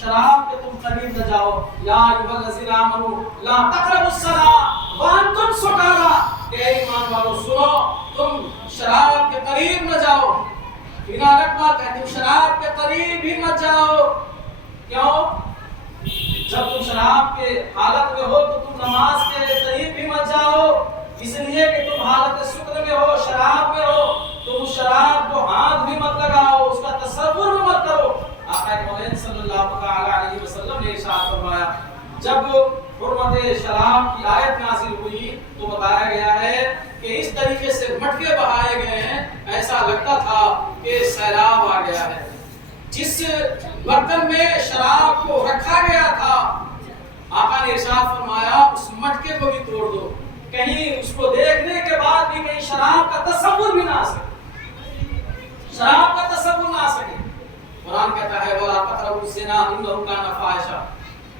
شراب کے تم قریب نہ جاؤ. یا ایھا الذین آمنوا لا تقربوا الصلاۃ وانتم سکارا. اے ایمان والو سنو تم شراب کے قریب نہ جاؤ. بنا رکھنا کہتے تم شراب کے قریب بھی مت جاؤ. کیوں؟ جب تم شراب کے حالت میں ہو تو تم نماز کے قریب بھی مت جاؤ. اس لیے کہ تم حالت سکر میں ہو، شراب میں ہو، تم اس شراب کو ہاتھ بھی مت لگاؤ، اس کا تصور بھی مت کرو. آقا کریم صلی اللہ تعالی علیہ وسلم نے ارشاد فرمایا جب حرمت شراب کی آیت نازل ہوئی تو بتایا گیا ہے کہ اس طریقے سے مٹکے بہائے گئے ہیں ایسا لگتا تھا کہ سیلاب آ گیا ہے. جس برتن میں شراب کو رکھا گیا تھا آقا نے ارشاد فرمایا اس مٹکے کو بھی توڑ دو، کہیں اس کو دیکھنے کے بعد بھی کہیں شراب کا تصور بھی نہ آ سکے، شراب کا تصور نہ آ سکے. قرآن کہتا ہے وَلَا تَقْرَبُوا الزِّنَا إِنَّهُ كَانَ فَاحِشًا.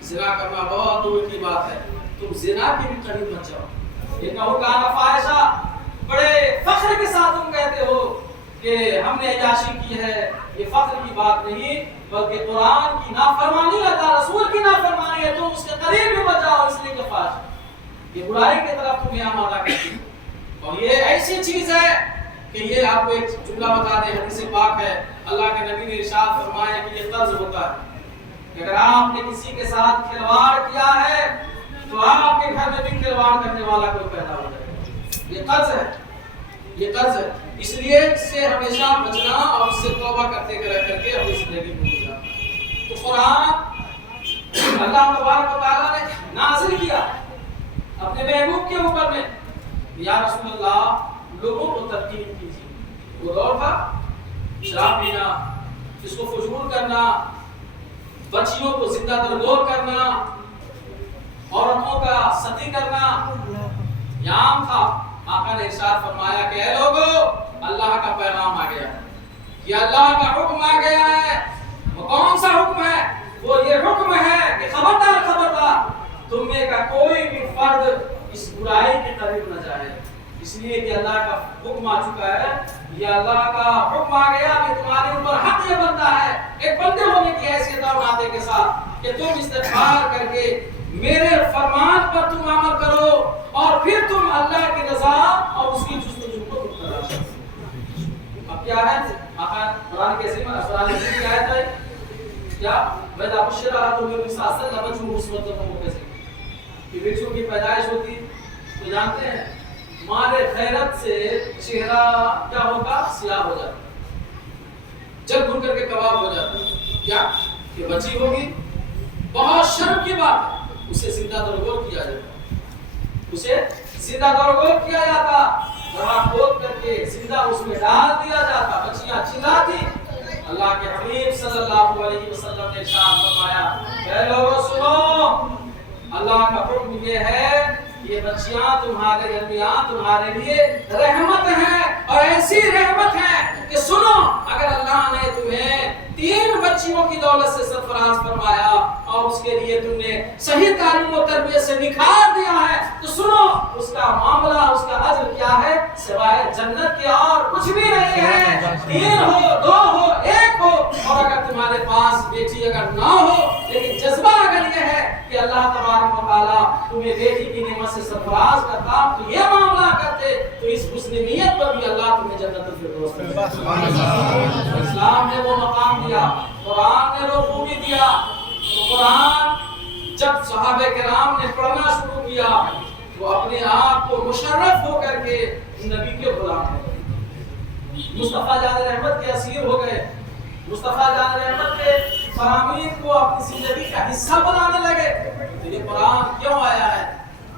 زنا کرنا بہت دور کی بات ہے، تم زنا کے بھی قریب مت جاؤ. إِنَّهُ كَانَ فَاحِشًا. بڑے فخر کے ساتھ تم کہتے ہو کہ ہم نے عیاشی کی ہے. یہ فخر کی بات نہیں بلکہ قرآن کی نافرمانی ہے، رسول کی نافرمانی ہے. تم اس کے قریب بھی مت جاؤ اس لیے کہ فاحش یہ برائی کی طرف تمہیں آمادہ کرتی ہے. اور یہ ایسی چیز ہے کہ یہ آپ کو ایک جملہ بتا دیں، حدیث پاک ہے اللہ کے نبی نے ارشاد فرمایا کہ یہ قرض ہوتا ہے کہ اگر آپ نے کسی کے ساتھ کھلواڑ کیا ہے تو آپ کے گھر میں بھی کھلواڑ کرنے والا کوئی پیدا ہو جائے گا. یہ قرض ہے، یہ قرض ہے. اس لیے اس سے ہمیشہ بچنا اور اس سے توبہ کرتے کر کے اپنی زندگی کو گزارنا. تو قرآن اللہ تبارک و تعالیٰ نے نازل کیا اپنے محبوب کے اوپر میں. یا رسول اللہ لوگوں کو تلقین کیجیے. وہ دور تھا شراب پینا، اس کو فجور کرنا، بچیوں کو زندہ درگور کرنا، عورتوں کا ستی کرنا یہ عام تھا. آقا نے ارشاد فرمایا کہ اے لوگو اللہ کا پیغام آ گیا ہے، یہ اللہ کا حکم آ گیا ہے. وہ کون سا حکم ہے؟ وہ یہ حکم ہے کہ خبردار خبردار تم میں کا کوئی بھی فرد اس برائی کے قریب نہ جائے. اس لیے کہ اللہ کا حکم آ چکا ہے، یہ اللہ کا حکم آ گیا کہ تمہارے اوپر حق یہ بنتا ہے ایک بندے ہونے کی حیثیت اور ناطے کے ساتھ کہ تم استغفار کر کے میرے فرمان پر تم عمل کرو اور پھر تم اللہ کی رضا اور اس کی جستجو کو تم تلاش کرو. اب کیا ہے آقا قرآن کے ذمہ قرآن کی آیت ہے کیا وَإِذَا بُشِّرَ أَحَدُهُم بِالْأُنثَىٰ ظَلَّ مُسْوَدًّا وَهُوَ کہ بچوں کی پیدائش ہوتی تو جانتے ہیں مال خیرت سے چہرہ کیا ہوگا؟ سیاہ ہو جاتا، جل بھن کر کے کباب ہو جاتا. کیا کہ بچی ہوگی، بہت شرم کی بات ہے، اسے زندہ درگور کیا جاتا، اسے زندہ درگور کیا جاتا، گڑھا کھود کر کے زندہ اس میں ڈال دیا جاتا. بچیاں چلاتی. اللہ کے حبیب صلی اللہ علیہ وسلم نے ارشاد فرمایا اے لوگوں سنو اللہ کا حکم یہ ہے یہ بچیاں تمہارے درمیان تمہارے لیے رحمت ہیں اور ایسی رحمت ہے کہ سنو اگر اللہ نے تمہیں 3 بچیوں کی دولت سے سرفراز فرمایا اور اس کے لیے تم نے صحیح تعلیم و تربیت سے نکھار دیا ہے تو سنو اس کا معاملہ اس کا اجر کیا ہے سوائے جنت کے اور کچھ بھی نہیں ہے. 3 ہو 2 ہو 1 ہو اور اگر تمہارے پاس بیٹی اگر نہ ہو لیکن جذبہ اگر یہ ہے کہ اللہ تبارک و تعالیٰ تمہیں بیٹی کی نعمت سے سرفراز کرتا تو یہ معاملہ کرتے تو اس حسن نیت پر بھی اللہ تمہیں جنت الفردوس میں اسلام نے وہ مقام دیا، قرآن نے وہ خوبی دیا. تو قرآن جب صحابہ کرام نے پڑھنا شروع کیا تو اپنے آپ کو مشرف ہو کر کے نبی کے غلام ہو گئے، مصطفیٰ جان رحمت کے اسیر ہو گئے، مصطفیٰ جان رحمت کے فرامین کو اپنی زندگی کا حصہ بنانے لگے. تو یہ قرآن کیوں آیا ہے؟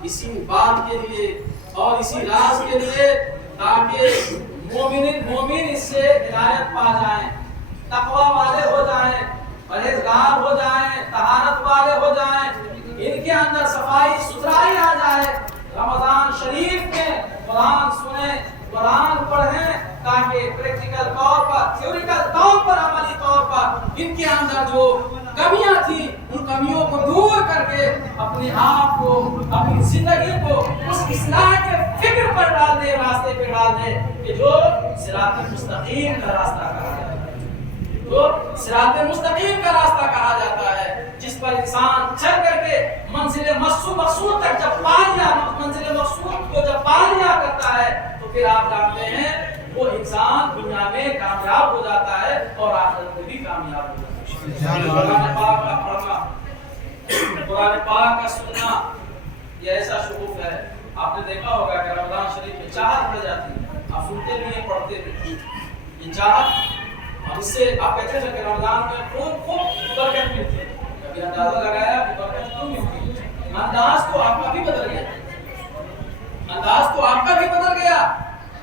اسی بات کے لیے اور اسی راز کے لیے تاکہ مومن اس سے ہدایت پا جائیں، تقوی والے ہو جائیں، پرہیزگار ہو جائیں، طہارت والے ہو جائیں، ان کے اندر صفائی ستھرائی آ جائے. رمضان شریف میں قرآن سنیں، قرآن پڑھیں تاکہ پریکٹیکل طور پر تھیوریکل طور پر عملی طور پر ان کے اندر جو کمیاں تھیں ان کمیوں کو دور کر کے اپنے آپ کو اپنی زندگی کو اس اصلاح کے فکر پر ڈال دے، راستے پہ ڈال دے کہ جو صراط مستقیم کا راستہ کہا جاتا ہے، جو صراط مستقیم کا راستہ کہا جاتا ہے. مقصود تک جب پا لیا، منزل مقصود کو جب پا لیا کرتا ہے تو پھر آپ جانتے ہیں وہ انسان دنیا میں کامیاب ہو جاتا ہے اور آخرت میں بھی کامیاب ہو جاتا ہے۔ قرآن پاک کا پڑھنا، قرآن پاک کا سننا یہ ایسا شغف ہے۔ آپ نے دیکھا ہوگا کہ رمضان شریف میں چاہت پڑ جاتی ہے، آپ سنتے بھی ہیں پڑھتے بھی، یہ چاہت اور اس سے آپ کہتے ہیں کہ رمضان میں خوب برکت ملتی ہے۔ کبھی اندازہ لگایا کہ برکت کیوں ملتی ہے؟ انداز تو آپ کا بھی بدل گیا، انداز تو آپ کا بھی بدل گیا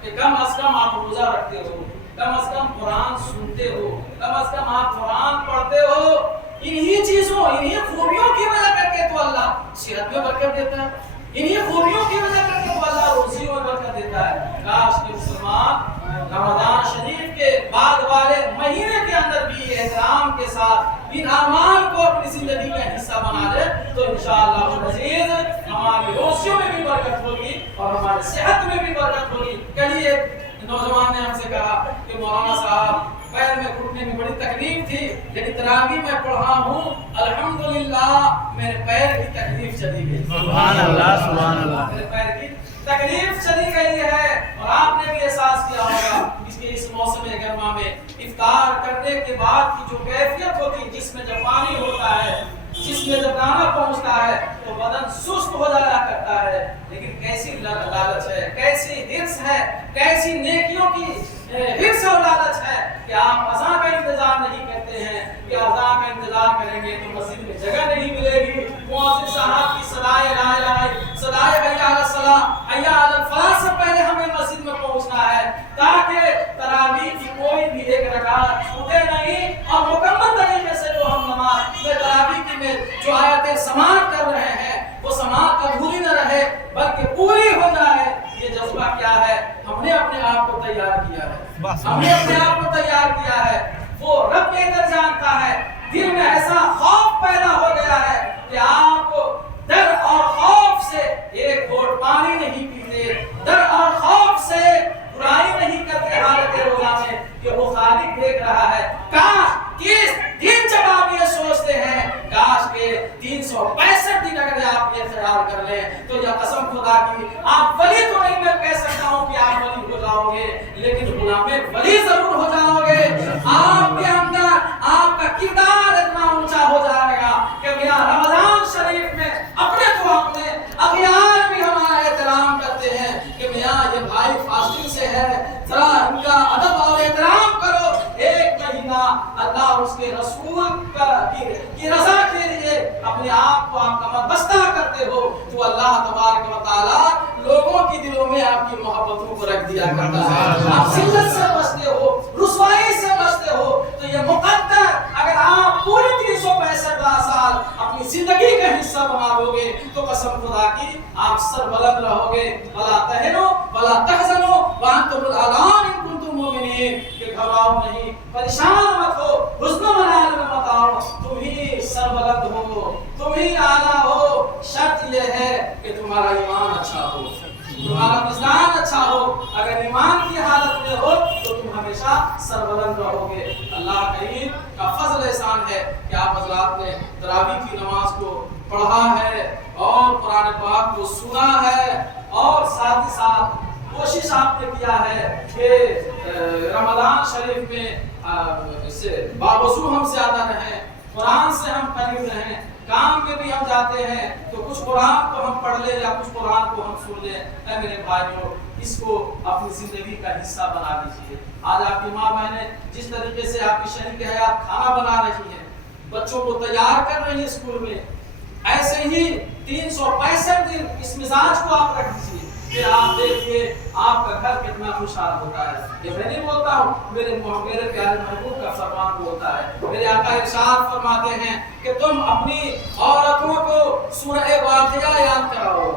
کہ کم از کم آپ روزہ رکھتے ہو، کم از کم قرآن سنتے ہو، کم از کم آپ قرآن پڑھتے ہو۔ انہی چیزوں، انہی خوبیوں کی وجہ کر کے تو اللہ صحت میں برکت دیتا ہے، انہی خوبیوں کی وجہ کر کے تو اللہ روزی میں برکت دیتا ہے۔ کاش کہ مسلمان رمضان شریف کے بعد والے مہینے کے اندر بھی احترام کے ساتھ ان اعمال کو اپنی زندگی کا حصہ بنا لے تو انشاءاللہ العزیز ہماری روزیوں میں بھی برکت ہوگی اور ہماری صحت میں بھی برکت ہوگی۔ کل ایک نوجوان نے ہم سے کہا کہ مولانا صاحب پیر میں گھٹنے میں بڑی تکلیف تھی لیکن تراویح میں پڑھا ہوں الحمدللہ میرے پیر کی تکلیف چلی گئی۔ سبحان اللہ سبحان اللہ، میرے پیر کی تکلیف چلی گئی ہے۔ اور آپ نے بھی احساس کیا ہوگا اس موسم گرما میں افطار کرنے کے بعد کی جو کیفیت ہوتی ہے، جس میں جب پانی ہوتا ہے، جس میں جب دانا پہنچتا ہے تو بدن سست ہو جایا کرتا ہے، لیکن کیسی لالچ ہے، کیسی حرص ہے، کیسی نیکیوں کی حرص اور لالچ ہے کہ آپ اذان کا انتظار نہیں کرتے ہیں کہ اذان کا انتظار کریں گے تو مسجد میں جگہ نہیں ملے گی، مؤذن صاحب کی صدائے لا الہ صدائے حی علی الصلاۃ حی علی الفلاح سے پہلے ہمیں مسجد میں پہنچنا ہے تاکہ تراویح کی کوئی بھی ایک رکعت چھوٹے نہیں اور مکمل طریقے سے جو ہم نماز میں تراویح کی میں جو آیتیں سماعت کر رہے ہیں وہ سماعت ادھوری نہ رہے بلکہ پوری ہو جائے۔ یہ جذبہ کیا ہے؟ ہم نے اپنے آپ کو تیار کیا ہے، ہم نے اپنے آپ کو تیار کیا ہے۔ وہ رب بہتر جانتا ہے، دل میں ایسا خوف پیدا ہو گیا ہے کہ آپ ڈر اور خوف سے ایک گھونٹ پانی نہیں پیتے، ڈر اور خوف سے برائی نہیں کرتے حالت روزہ میں کہ وہ خالق دیکھ رہا ہے۔ کاش کس دن جب آپ یہ سوچتے ہیں، کاش کہ 365 دن اگر آپ یہ خیال کر لیں تو یہ قسم خدا کی آپ ولی تو نہیں میں کہہ سکتا ہوں کہ آپ ولی ہو جاؤ گے لیکن غلام ولی ضرور ہو جاؤ گے۔ آپ کے اندر آپ کا کردار اتنا اونچا ہو جائے گا کہ میرا رمضان شریف میں اپنے تو اپنے اغیار بھی ہمارا احترام کرتے ہیں کہ میاں یہ بھائی فاسٹنگ سے ہے، ذرا ان کا ادب اور احترام کرو۔ ایک مہینہ اللہ اور اس کے رسول کی رضا کے لیے اپنے آپ کو آپ کمر بستہ کرتے ہو تو اللہ تبارک و تعالی لوگوں کی دلوں میں آپ کی محبتوں کو رکھ دیا کرتا ہے۔ آپ ذلت سے بچتے ہو، رسوائی سے بچتے ہو تو یہ مقدر اگر آپ پوری 365 سال اپنی زندگی کا حصہ بنا لو گے تو قسم خدا کی آپ سر بلند رہو گے۔ ولا تہنوا ولا تحزنوا وانتم الاعلون ان کنتم مؤمنین، کہ گھبراؤ نہیں، پریشان مت ہو، حزن و ملال میں مت آؤ، تم ہی سر بلند ہو، تم ہی اعلیٰ ہو۔ شرط یہ ہے کہ تمہارا ایمان اچھا ہو، تمہارا مزاج اچھا ہو۔ اگر ایمان کی حالت میں ہو تو تم ہمیشہ سربلند رہو گے۔ اللہ کریم کا فضل احسان ہے کہ آپ حضرات نے تراویح کی نماز کو پڑھا ہے اور قرآن پاک کو سنا ہے اور ساتھ ہی ساتھ کوشش آپ نے کیا ہے کہ رمضان شریف میں سے باوضو ہم زیادہ رہیں، قرآن سے ہم قریب رہیں، کام میں بھی ہم جاتے ہیں تو کچھ قرآن کو ہم پڑھ لیں یا کچھ قرآن کو ہم سن لیں۔ اے میرے بھائیوں، اس کو اپنی زندگی کا حصہ بنا دیجیے۔ آج آپ کی ماں بہنیں جس طریقے سے آپ کی شریک حیات کھانا بنا رہی ہیں، بچوں کو تیار کر رہی ہیں اسکول میں، ایسے ہی 365 دن اس مزاج کو آپ رکھ دیجیے کہ آپ دیکھیے آپ کا گھر کتنا خوشحال ہوتا ہے۔ یہ میں نہیں بولتا ہوں، میرے پیارے محبوب کا فرمان بولتا ہے۔ میرے آقا ارشاد فرماتے ہیں کہ تم اپنی عورتوں کو سورہ واقعہ یاد کراؤ،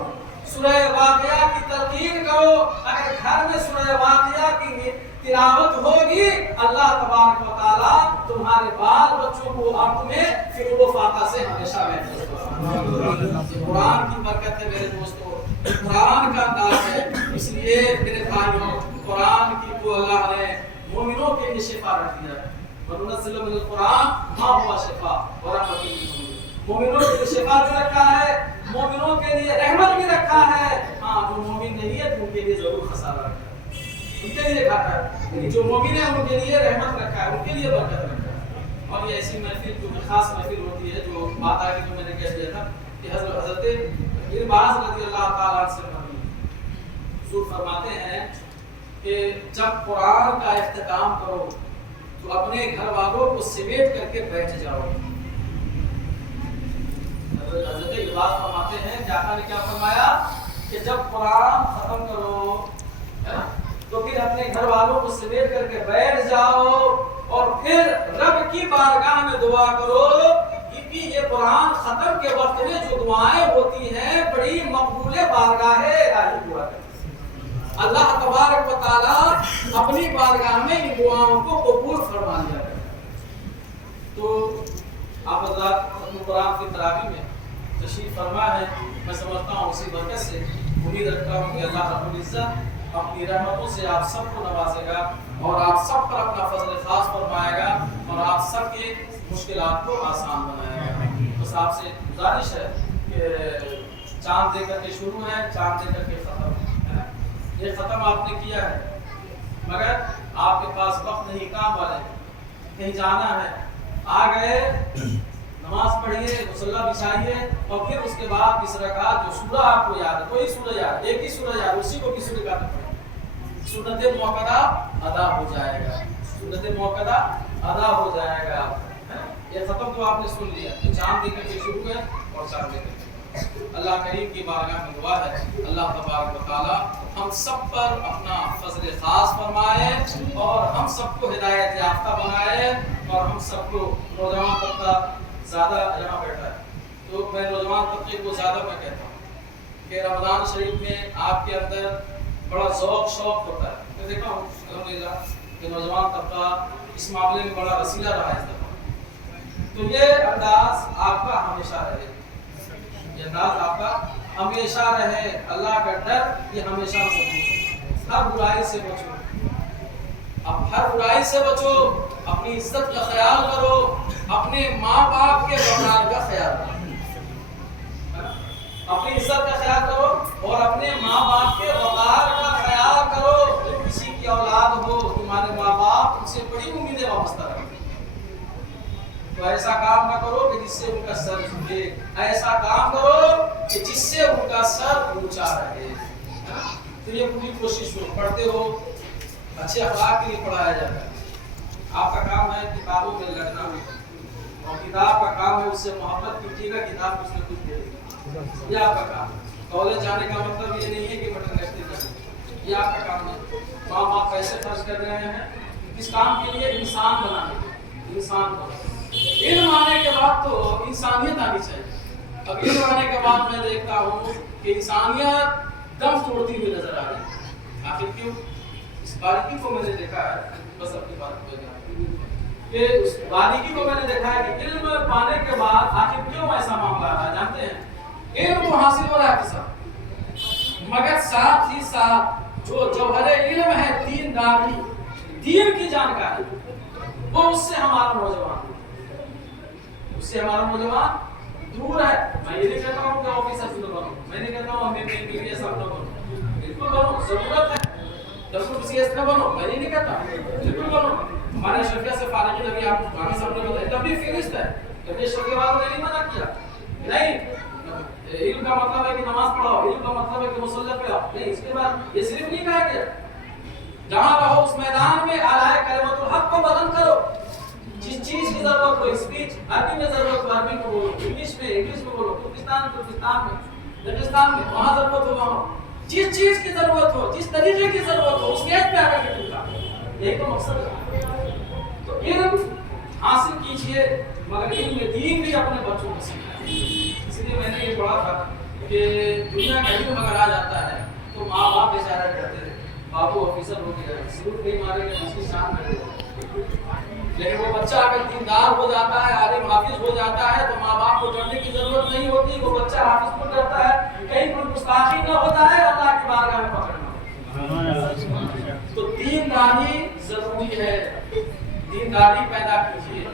سورہ واقعہ کی تلقین کرو۔ اگر گھر میں سورہ واقعہ کی تلاوت ہوگی اللہ تبارک و تعالیٰ تمہارے بال بچوں کو اور تمہیں فکر و فاقہ سے ہمیشہ محفوظ کرے۔ قرآن کی برکت ہے میرے دوستو، قرآن کا انداز ہے۔ اس لیے میرے بھائیوں، قرآن کی کو اللہ نے مومنوں کے لیے شفا رکھ دیا ہے۔ وَنُنَزِّلُ مِنَ الْقُرْآنِ مَا هُوَ شِفَاءٌ وَرَحْمَةٌ لِلْمُؤْمِنِينَ۔ مومنوں کے لیے شفا بھی رکھا ہے، مومنوں کے لیے رحمت بھی رکھا ہے۔ ہاں جو مومن نہیں ہے تو ان کے لیے ضرور خسارہ رکھا ہے، ان کے لیے کھاتا ہے، لیکن جو مومن ہے ان کے لیے رحمت رکھا ہے، ان کے لیے برکت رکھا ہے۔ اور یہ ایسی محفل جو خاص محفل ہوتی ہے، جو بات آگے جو میں نے کہہ دیا تھا کہ حضرت ارباز رضی اللہ تعالیٰ عنہ سے حضور فرماتے ہیں کہ جب قرآن کا اختتام کرو تو اپنے گھر والوں کو سمیٹ کر کے بیٹھ جاؤ۔ حضرت ارباز فرماتے ہیں کہ آقا نے کیا فرمایا کہ جب قرآن ختم کرو تو پھر اپنے گھر والوں کو سمیٹ کر کے بیٹھ جاؤ اور پھر رب کی بارگاہ میں دعا کرو، کیونکہ یہ قرآن ختم کے وقت میں جو دعائیں ہوتی ہیں بڑی مقبول بارگاہ الہی ہوا کرتی ہیں۔ اللہ تبارک و تعالی اپنی بارگاہ میں ان دعاؤں کو قبول فرما لیا کرتا ہے۔ تو آپ حضرات ختم قرآن کی تراویح میں تشریف فرما ہے، میں سمجھتا ہوں اسی برکت سے امید رکھتا ہوں کہ اللہ رب العزت اپنی رحمتوں سے آپ سب کو نوازے گا اور آپ سب پر اپنا فضل خاص فرمائے گا اور آپ سب کی مشکلات کو آسان بنائے گا۔ بس آپ سے گزارش ہے کہ چاند دے کر کے شروع ہے، چاند دے کر کے ختم ہے۔ یہ ختم آپ نے کیا ہے مگر آپ کے پاس وقت نہیں، کام والے کہیں جانا ہے، آ گئے نماز پڑھیے، مصلی بچھائیے اور پھر اس کے بعد اس رکعت جو سورہ آپ کو یاد ہے، کوئی سورہ یاد، ایک ہی سورہ یاد، اسی کو کسی رکعت میں پڑھیں، سنت موقدہ ادا ہو جائے گا، سنت موقدہ ادا ہو جائے گا۔ یہ ختم تو آپ نے سن لیا، تو چاند دے کر کے شروع ہے اور چاند دے کر کے۔ اللہ کریم کی بارگاہ میں دعا ہے اللہ تبارک و تعالی ہم سب پر اپنا فضل خاص فرمائے اور ہم سب کو ہدایت یافتہ بنائے اور ہم سب کو نوجوان طبقہ زیادہ یہاں بیٹھا ہے تو میں نوجوان طبقے کو زیادہ میں کہتا ہوں کہ رمضان شریف میں آپ کے اندر بڑا ذوق شوق ہوتا ہے۔ میں دیکھا ہوں الحمدللہ کہ نوجوان طبقہ اس معاملے میں بڑا رسیلا رہا ہے اس دفعہ، تو یہ انداز آپ کا ہمیشہ رہے، یہ انداز آپ کا ہمیشہ رہے، اللہ کا ڈر یہ ہمیشہ موجود، ہر برائی سے بچو، اب ہر برائی سے بچو، اپنی عزت کا خیال کرو، اپنے ماں باپ کے وقار کا خیال کرو، اپنی عزت کا خیال کرو اور اپنے ماں باپ کے وقار کا خیال کرو۔ تم کسی کی اولاد ہو، تمہارے ماں باپ ان سے بڑی امیدیں وابستہ رکھتے ہیں، تو ایسا کام نہ کرو کہ جس سے ان کا سر جھکے، ایسا کام کرو کہ جس سے ان کا سر اونچا رہے۔ تو یہ پوری کوشش ہو، پڑھتے ہو، اچھے اخلاق کے لیے پڑھایا جاتا ہے، آپ کا کام ہے کتابوں میں لگنا اور کتاب کا کام ہے اس سے محبت کیجیے گا، کتاب اس نے کچھ دے گا، یہ آپ کا کام ہے۔ کالج جانے کا مطلب یہ نہیں ہے کہ مٹرنیشنل کریں، یہ آپ کا کام ہے۔ ماں باپ پیسے خرچ کر رہے ہیں کس کام کے لیے؟ انسان بنانے کے لیے، انسان بنانے۔ علم آنے کے بعد تو انسانیت آنی چاہیے۔ اب علم آنے کے بعد میں دیکھتا ہوں کہ انسانیت دم توڑتی ہوئی نظر آ رہی ہے، آخر کیوں؟ اس باریکی کو میں نے دیکھا ہے، بس اپنی بات کو کہ اس باریکی کو میں نے دیکھا ہے کہ علم پانے کے بعد آخر کیوں ایسا معاملہ آ رہا ہے؟ جانتے ہیں علم تو حاصل ہو رہا ہے کسا، مگر ساتھ ہی ساتھ جو جوہر علم ہے دین داری، دین کی جانکاری، وہ اس سے ہمارا نوجوان اس سے ہمارا نوجوان دور ہے۔ میں یہ نہیں کہتا ہوں کہ آفیسر نہ بنو، میں نہیں کہتا ہوں ہمیں میڈیا صاحب نہ بنو، بالکل بنو، ضرورت ہے، WCS نہ بنو، میں نہیں کہتا، بالکل بنو۔ ہمارے شفیع سے فارغی نبی آپ قاضی صاحب نے بتایا تب بھی فہرست ہے، کبھی شفیع والوں نے نہیں منع کیا، نہیں علم کا مطلب ہے کہ نماز پڑھو، علم کا مطلب ہے کہ مصلی پہ آؤ، نہیں، اس کے بعد یہ صرف نہیں کہا گیا، جہاں رہو اس میدان میں اعلی کلمت الحق کو بلند کرو، جس چیز کی ضرورت ہو، اسپیچ عربی میں ضرورت ہو عربی میں بولو، انگلش میں بولو، ترکستان میں داغستان میں وہاں ضرورت ہو وہاں، جس چیز کی ضرورت ہو، جس طریقے کی ضرورت ہو، اس نیت پہ آ کر کے ٹھیکا، یہی تو مقصد ہے۔ تو علم حاصل کیجئے مگر علم دین بھی اپنے بچوں کو سکھائیں۔ اس لیے میں نے یہ پڑھا تھا کہ دنیا کا علم اگر آ جاتا ہے تو ماں باپ بیچارہ کہتے ہیں بابو آفیسر ہو گیا، سلوٹ نہیں مارے گا، اس کی شان میں لیکن وہ بچہ اگر دیندار ہو جاتا ہے، عالم حافظ ہو جاتا ہے تو ماں باپ کو ڈرنے کی ضرورت نہیں ہوتی، وہ بچہ حافظ کو ڈرتا ہے کہیں کوئی گستاخی نہ ہو جائے، اللہ کی بارگاہ میں پکڑنا۔ تو دینداری ضروری ہے، دینداری پیدا کیجیے،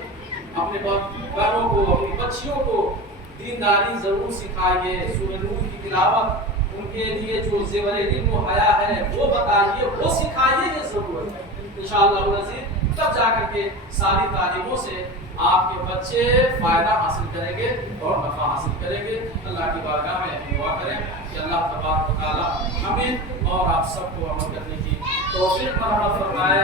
اپنے گھروں کو، اپنی بچیوں کو دینداری ضرور سکھائیے، سورہ نور کی تلاوت، ان کے لیے جو زیور علم و حیا ہے وہ بتائیے، وہ سکھائیے، یہ ضرورت ہے انشاءاللہ العزیز۔ تب جا کر کے ساری تعلیموں سے آپ کے بچے فائدہ حاصل کریں گے اور نفع حاصل کریں گے۔ اللہ کی بارگاہ میں دعا کریں کہ اللہ تبارک و تعالی ہمیں اور آپ سب کو عمل کرنے کی توفیق مرحمت فرمائے۔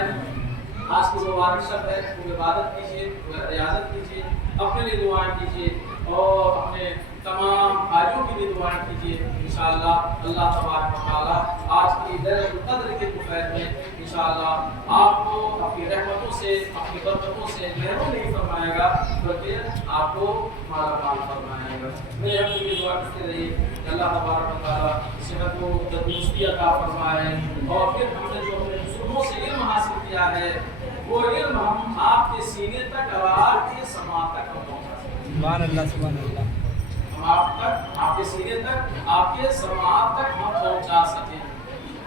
آج کی مبارک شب ہے، خوب عبادت کیجیے، ریاضت کیجیے، اپنے لیے دعائیں کیجیے اور اپنے تمام بھائیوں کی بھی دعائیں کیجیے۔ انشاءاللہ اللہ تبارک و تعالی آج کی لیلۃ القدر کے دوپہر میں انشاءاللہ آپ کو اپنی رحمتوں سے، اپنی برکتوں سے محروم نہیں فرمائے گا، بلکہ آپ کو مالا مال فرمائے گا۔ میرے ہم کی دعا کرتے رہیے کہ اللہ تبارک و تعالی صحت و تندرستی عطا فرمائے، اور پھر ہم نے جو اپنے بزرگوں سے علم حاصل کیا ہے وہ علم ہم آپ کے سینے تک اور آپ کے سماعت تک پہنچا سکیں۔ سبحان اللہ، سبحان اللہ۔ ہم آپ تک، آپ کے سینے تک، آپ کے سماعت تک ہم پہنچا سکیں۔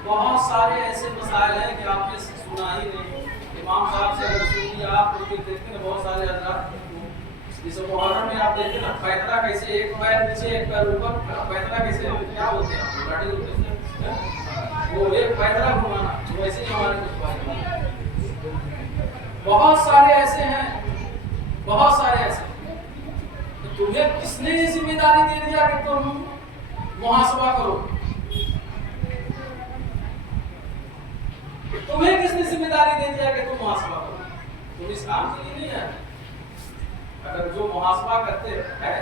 بہت سارے ایسے مسائل ہیں کہ آپ نے سنا ہی نہیں۔ امام صاحب سے اگر سنیے آپ تو دیکھتے ہیں بہت سارے حضرات، جیسے محرم میں آپ دیکھیں نا پیدرا کیسے، ایک پیر نیچے ایک پیر اوپر، پیدرا کیسے کیا بولتے ہیں لاٹھی ہوتے ہیں، وہ ایک پیدرا گھمانا، ویسے ہی ہمارے کچھ بھائی بہت سارے ایسے ہیں، بہت سارے ایسے ہیں۔ تمہیں کس نے یہ ذمہ داری دے دیا کہ تم محاسبہ کرو؟ تمہیں کس نے ذمہ داری دے دیا کہ تم محاسبہ کرو؟ تم اس کام کے لیے نہیں ہے۔ اگر جو محاسبہ کرتے ہیں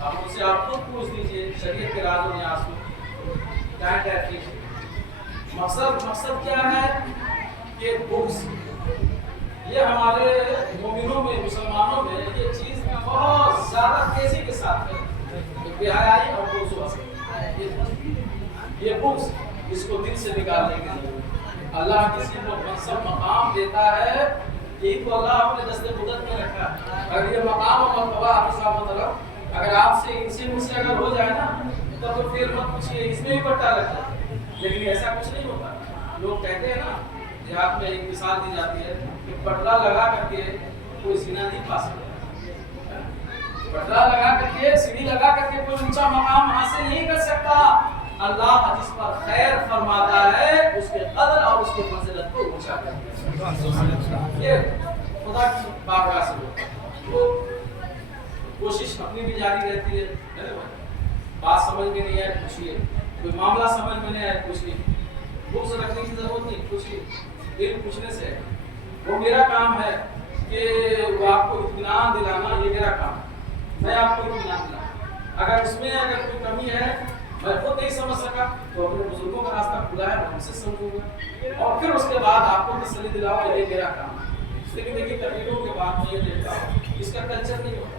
آپ ان سے آپ خود پوچھ لیجیے شریعت کے راز و نیاز کو کیا کہتی ہے۔ مقصد کیا ہے کہ بغض، یہ ہمارے مومنوں میں، مسلمانوں میں یہ چیز بہت زیادہ تیزی کے ساتھ ہے، بے حیائی اور بغض و حسد۔ یہ بغض اس کو دل سے نکالنے کی ضرورت ہے۔ اللہ کسی کو منصب مقام دیتا ہے، یہی تو اللہ اپنے دست قدرت میں رکھا ہے۔ اگر یہ مقام و مرتبہ آپ کے سامنے طرف اگر آپ سے ان سے مجھ سے اگر ہو جائے نا تب تو پھر مت پوچھیے، اس میں بھی پٹا لگتا ہے، لیکن ایسا کچھ نہیں ہوتا۔ لوگ کہتے ہیں نا، دیہات میں ایک مثال دی جاتی ہے کہ پٹلا لگا کر کے کوئی زنا نہیں پا سکتا، پٹلا لگا کر کے، سیڑھی لگا کر کے کوئی اونچا مقام حاصل نہیں کر سکتا۔ اللہ جس پر خیر فرماتا ہے اس کے قدر اور اس کے منزلت کو اونچا کرتا ہے۔ یہ خدا کی بارگاہ سے ہوتا ہے۔ تو کوشش اپنی بھی جاری رہتی ہے، بات سمجھ میں نہیں آئے پوچھیے، کوئی معاملہ سمجھ میں نہیں آئے پوچھیے، بغض رکھنے کی ضرورت نہیں، پوچھیے، دل پوچھنے سے وہ میرا کام ہے کہ وہ آپ کو اطمینان دلانا، یہ میرا کام ہے، میں آپ کو اطمینان دلانا۔ اگر اس میں اگر کوئی کمی ہے میں خود نہیں سمجھ سکا تو اپنے بزرگوں کا راستہ کھلا ہے، میں ان سے سمجھوں گا اور پھر اس کے بعد آپ کو تسلی دلاؤ، یہ میرا کام ہے۔ لیکن دیکھیے تقریروں کے بعد میں یہ دیکھتا ہوں اس کا کلچر نہیں ہوتا،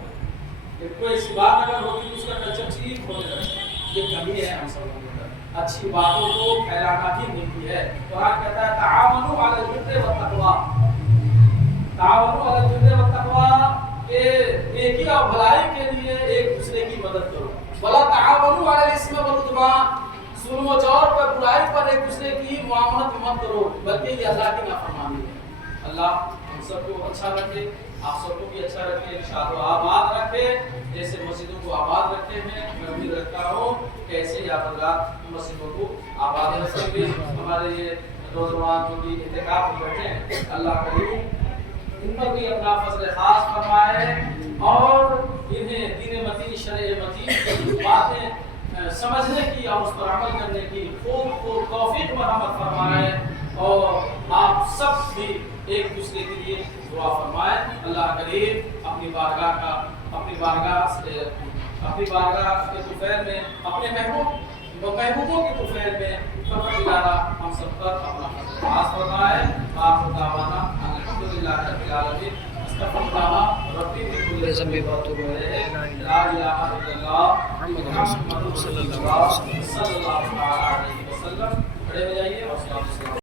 کوئی ایسی بات اگر ہوتی تو اس کا کلچر ٹھیک ہونے لگتا ہے۔ یہ کمی ہے ہم سب کے اندر، اچھی باتوں کو پھیلانا بھی نیکی ہے۔ قرآن کہتا ہے تعاونوا علی البر والتقوی، تعاونوا علی البر والتقوی، کہ نیکی اور بھلائی کے لیے ایک دوسرے کی مدد کرو۔ ولا تعاونوا علی الاثم والعدوان، ظلم و جور پر، برائی پر ایک دوسرے کی معاونت مت کرو، بلکہ یہ اللہ کی نافرمانی ہے۔ اللہ ہم سب کو اچھا رکھے، آپ سب کو بھی اچھا رکھے، شاد و آباد رکھے، جیسے مسجدوں کو آباد رکھے ہیں۔ میں امید رکھتا ہوں کہ ایسے ہی آپ حضرات مسجدوں کو آباد رکھیں گے۔ ہمارے یہ نوجوان جو بھی اعتکاف میں بیٹھے ہیں، اللہ کریم ان پر بھی اپنا فضل خاص فرمائے اور انہیں دین متین، شرع متین کی باتیں سمجھنے کی اور اس پر عمل کرنے کی خوب توفیق مرحمت فرمائے، اور آپ سب بھی ایک دوسرے کے لیے دعا فرمائیں۔ اللہ کریم اپنی بارگاہ کے طفیل میں، اپنے محبوبوں کے طفیل میں فرمایا ہم سب پر اپنا خاص فرمائے۔ آخر دعوانا الحمدللہ رب العالمین، استغفر اللہ ربی من کل ذنب واتوب الیہ، لا الہ الا اللہ محمد رسول اللہ صلی اللہ علیہ وسلم۔ کھڑے ہو جائیے اور